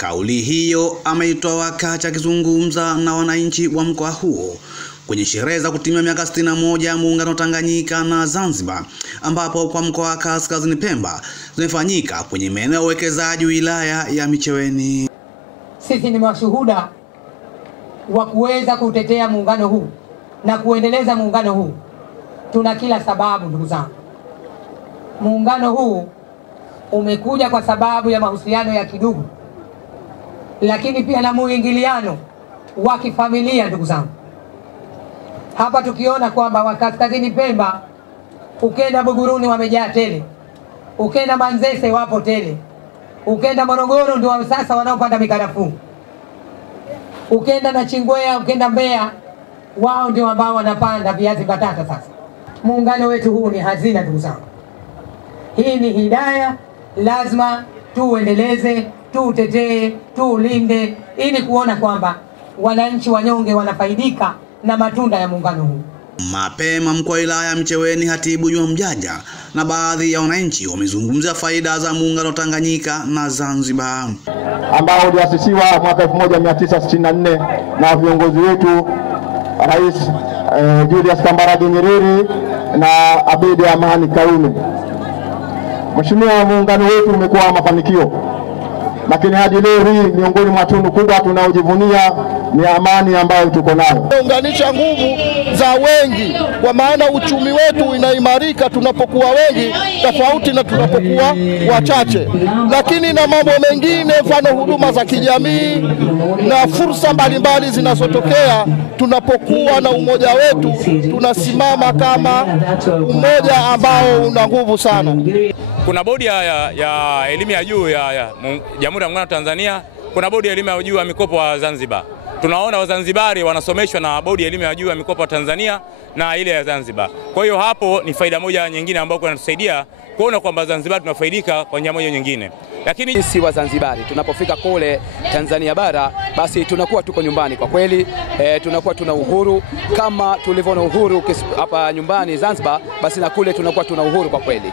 Kauli hiyo ameitoa wakati akizungumza na wananchi wa mkoa huo kwenye sherehe za kutimia miaka 61 ya muungano Tanganyika na Zanzibar, ambapo kwa mkoa wa Kaskazini Pemba zimefanyika kwenye maeneo ya uwekezaji wilaya ya Micheweni. Sisi ni mashuhuda wa kuweza kutetea muungano huu na kuendeleza muungano huu. Tuna kila sababu, ndugu zangu. Muungano huu umekuja kwa sababu ya mahusiano ya kidugu, lakini pia na muingiliano wa kifamilia, ndugu zangu. Hapa tukiona kwamba wa Kaskazini Pemba, ukenda Buguruni wamejaa tele, ukenda Manzese wapo tele, ukenda Morogoro ndio sasa wanaopanda mikarafuu, ukenda na Chingwea, ukenda Mbeya, wao ndio ambao wanapanda viazi batata. Sasa muungano wetu huu ni hazina, ndugu zangu. Hii ni hidayah, lazima tuendeleze, tutetee, tulinde ili kuona kwamba wananchi wanyonge wanafaidika na matunda ya muungano huu. Mapema mkuu wa wilaya ya Micheweni Hatibu Juma Mjanja na baadhi ya wananchi wamezungumzia faida za muungano Tanganyika na Zanzibar ambao uliasisiwa mwaka 1964 na viongozi wetu Rais Julius Kambarage Nyerere na Abeid Amani Karume. Mheshimiwa, muungano wetu umekuwa mafanikio, lakini hadi leo hii miongoni mwa tunu kubwa tunaojivunia ni amani ambayo tuko nayo. Unganisha nguvu za wengi, kwa maana uchumi wetu inaimarika tunapokuwa wengi tofauti na tunapokuwa wachache. Lakini na mambo mengine, mfano huduma za kijamii na fursa mbalimbali zinazotokea, tunapokuwa na umoja wetu tunasimama kama umoja ambao una nguvu sana. Kuna bodi ya elimu ya juu ya Jamhuri ya Muungano wa Tanzania, kuna bodi ya elimu ya juu ya mikopo wa Zanzibar. Tunaona Wazanzibari wanasomeshwa na bodi ya elimu ya juu ya mikopo wa Tanzania na ile ya Zanzibar. Kwa hiyo hapo ni faida moja nyingine ambayo inatusaidia kuona kwamba Zanzibar tunafaidika kwa njia moja nyingine. Lakini sisi Wazanzibari tunapofika kule Tanzania bara, basi tunakuwa tuko nyumbani kwa kweli. Tunakuwa tuna uhuru kama tulivyo na uhuru hapa nyumbani Zanzibar, basi na kule tunakuwa tuna uhuru kwa kweli.